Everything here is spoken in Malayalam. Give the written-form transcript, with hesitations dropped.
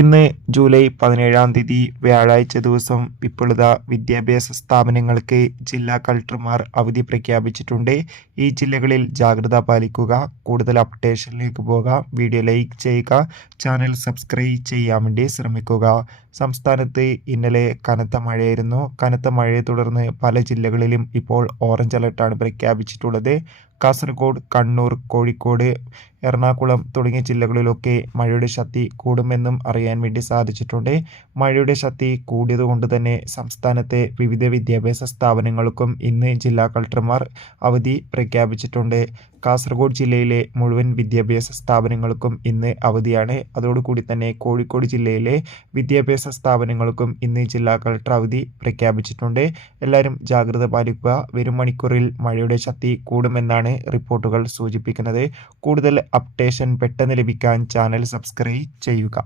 ഇന്ന് ജൂലൈ 17-ാം തീയതി വ്യാഴാഴ്ച ദിവസം വിപുലത വിദ്യാഭ്യാസ സ്ഥാപനങ്ങൾക്ക് ജില്ലാ കളക്ടർമാർ അവധി പ്രഖ്യാപിച്ചിട്ടുണ്ട്. ഈ ജില്ലകളിൽ ജാഗ്രത പാലിക്കുക. കൂടുതൽ അപ്ഡേഷനിലേക്ക് പോകാം. വീഡിയോ ലൈക്ക് ചെയ്യുക, ചാനൽ സബ്സ്ക്രൈബ് ചെയ്യാൻ വേണ്ടി ശ്രമിക്കുക. സംസ്ഥാനത്ത് ഇന്നലെ കനത്ത മഴയായിരുന്നു. കനത്ത മഴയെ തുടർന്ന് പല ജില്ലകളിലും ഇപ്പോൾ ഓറഞ്ച് അലർട്ടാണ് പ്രഖ്യാപിച്ചിട്ടുള്ളത്. കാസർഗോഡ്, കണ്ണൂർ, കോഴിക്കോട്, എറണാകുളം തുടങ്ങിയ ജില്ലകളിലൊക്കെ മഴയുടെ ശക്തി കൂടുമെന്നും അറിയാൻ വേണ്ടി സാധിച്ചിട്ടുണ്ട്. മഴയുടെ ശക്തി കൂടിയതുകൊണ്ട് തന്നെ സംസ്ഥാനത്തെ വിവിധ വിദ്യാഭ്യാസ സ്ഥാപനങ്ങൾക്കും ഇന്ന് ജില്ലാ കളക്ടർമാർ അവധി പ്രഖ്യാപിച്ചിട്ടുണ്ട്. കാസർഗോഡ് ജില്ലയിലെ മുഴുവൻ വിദ്യാഭ്യാസ സ്ഥാപനങ്ങൾക്കും ഇന്ന് അവധിയാണ്. അതോടുകൂടി തന്നെ കോഴിക്കോട് ജില്ലയിലെ വിദ്യാഭ്യാസ സ്ഥാപനങ്ങൾക്കും ഇന്ന് ജില്ലാ കളക്ടർ അവധി പ്രഖ്യാപിച്ചിട്ടുണ്ട്. എല്ലാവരും ജാഗ്രത പാലിക്കുക. വരും മണിക്കൂറിൽ മഴയുടെ ശക്തി കൂടുമെന്നാണ് റിപ്പോർട്ടുകൾ സൂചിപ്പിക്കുന്നത്. കൂടുതൽ അപ്ഡേഷൻ പെട്ടെന്ന് ലഭിക്കാൻ ചാനൽ സബ്സ്ക്രൈബ് ചെയ്യുക.